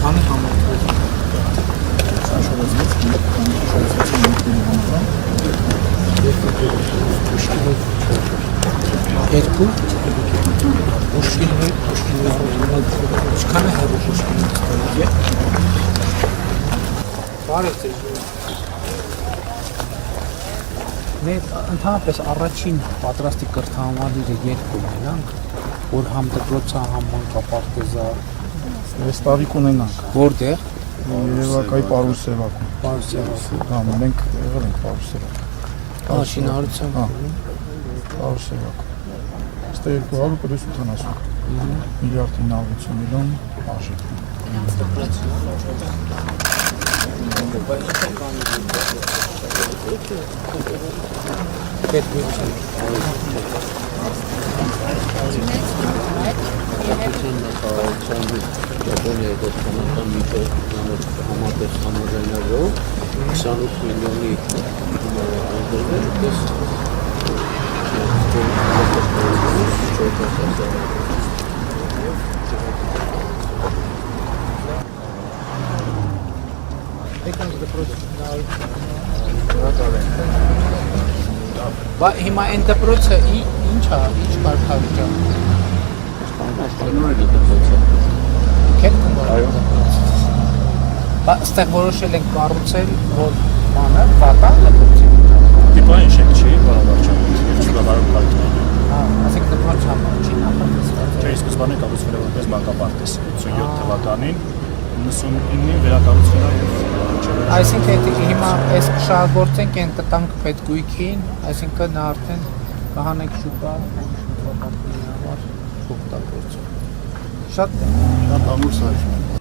Քանի համակարգ երկու Պուշկինի քանի հեռու Պուշկինի բարև ձեզ Մեր ընդհանրապես առաջին պատրաստի կրթահամալիրը երկու ունենանք, որ համ դպրոցա, համ մանկապարտեզա Ես տարիք ունենանք Որտեղ? Երևակայի Պարուսևակում Պարուսևակում Հա, մենք եղել ենք Պարուսևակում Շինարարության Պարուսևակում Ստե 270 միլիարդ 950 միլիոն արժեք Japonia դեպքանական միջով համատեղ համաձայնագրով 28 միլիոնի Բա հիմա այն դպրոցը ինչ է, ինչ կարգավիճակ է։ Քեթ Բա ստեղ որոշել ենք կառուցել, որ բանը վատա դպրոցի։ Տիպա ինչ է չի, բարաբարչան, եւ չգավարում քարտը։ Հա, ասենք դպրոց չի նախատեսված։ Չէ, սկզբանե կառուցվել է որպես մանկապարտեզ 87 թվականին, 99-ին վերակառուցվել է եւ Այսինքն հիմա այս շահագործենք այն տտանք պետգույքին, այսինքն նա արդեն կհանենք շուկա, շուկապարտի համար օգտագործում։ Շատ Շատ ամուր սարք